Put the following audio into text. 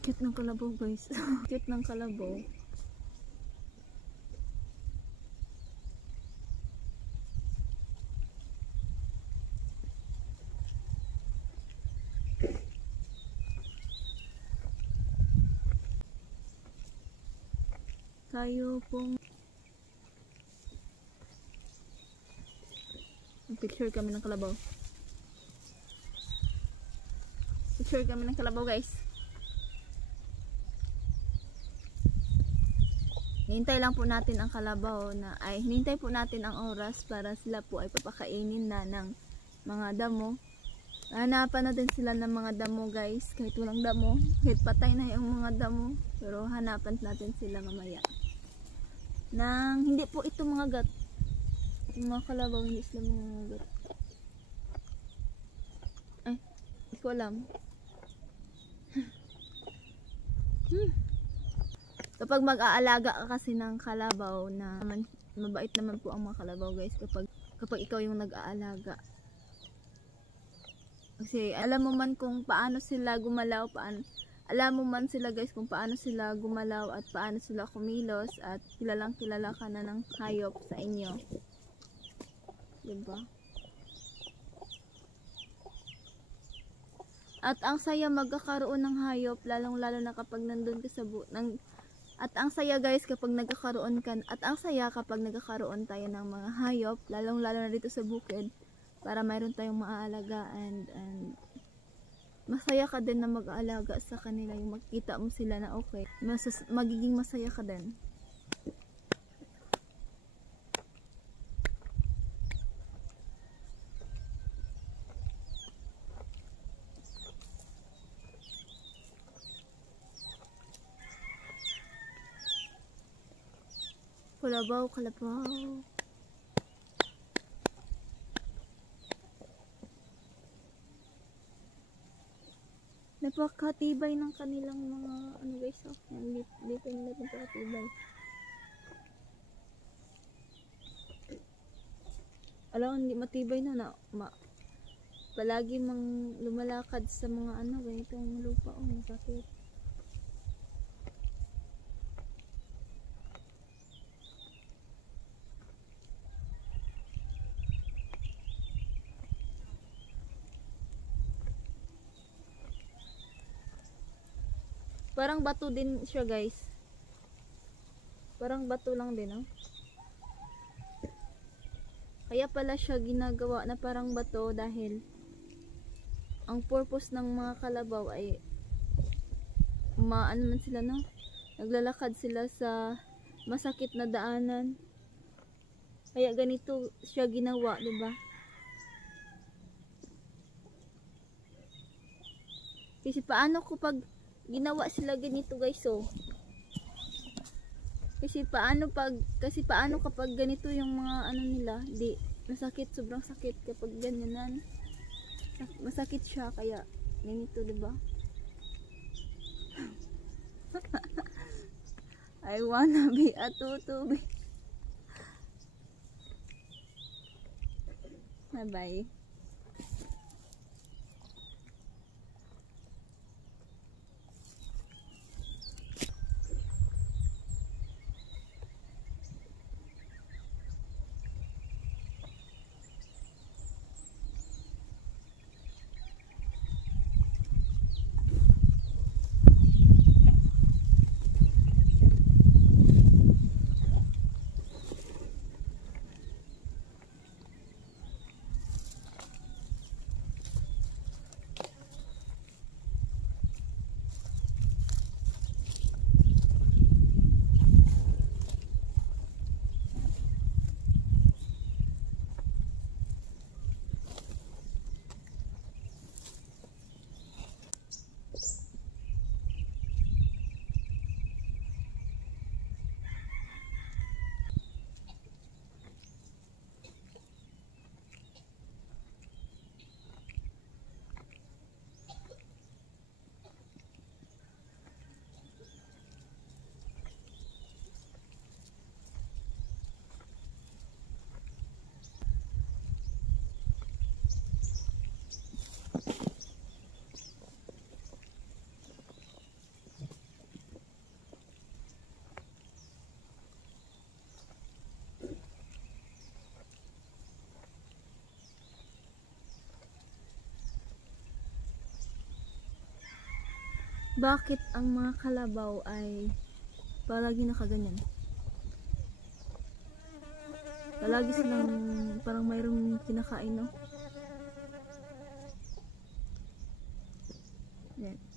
Cute ng kalabaw guys. Cute ng kalabaw. Tayo pong picture kami ng kalabaw. Picture kami ng kalabaw guys. Hinintay lang po natin ang kalabaw na hinintay po natin ang oras para sila po ay papakainin na ng mga damo. Hanapan natin sila ng mga damo guys, kahit walang damo, kahit patay na yung mga damo, pero hanapan natin sila mamaya. Nang hindi po ito mga gat. Yung mga kalabaw hindi sila mga gat. Ay, hindi ko alam. Kapag mag-aalaga ka kasi ng kalabaw na mabait naman po ang mga kalabaw guys kapag ikaw yung nag-aalaga. Kasi alam mo man kung paano sila gumalaw, alam mo man sila guys kung paano sila gumalaw at paano sila kumilos at kilalang kilala ka na ng hayop sa inyo. Diba? At ang saya magkakaroon ng hayop lalong lalo na kapag nandun ka sa at ang saya guys kapag nagkakaroon ka at ang saya kapag nagkakaroon tayo ng mga hayop lalong lalo na dito sa bukid. Para mayroon tayong maaalagaan and masaya ka din na mag-aalaga sa kanila, yung makikita mo sila na okay, magiging masaya ka din. Kalabaw, kalabaw. Napakatibay ng kanilang mga ano guys, dito nila napakatibay. Alam, hindi matibay na palagi mang lumalakad sa mga ano ganitong lupa, masakit. Parang bato din siya guys. Parang bato lang din, oh. Kaya pala siya ginagawa na parang bato dahil ang purpose ng mga kalabaw ay ano man sila, no? Naglalakad sila sa masakit na daanan. Kaya ganito siya ginawa, 'di ba? Kasi paano kapag ginawa sila ganito guys, oh. Kasi paano kapag ganito yung mga ano nila, di masakit, sobrang sakit kapag ganyanan. Masakit siya kaya ganito, 'di ba? I wanna be a tutu. Bye-bye. bakit ang mga kalabaw ay palagi nakaganyan. Palagi silang parang mayroong kinakain, no? Yan.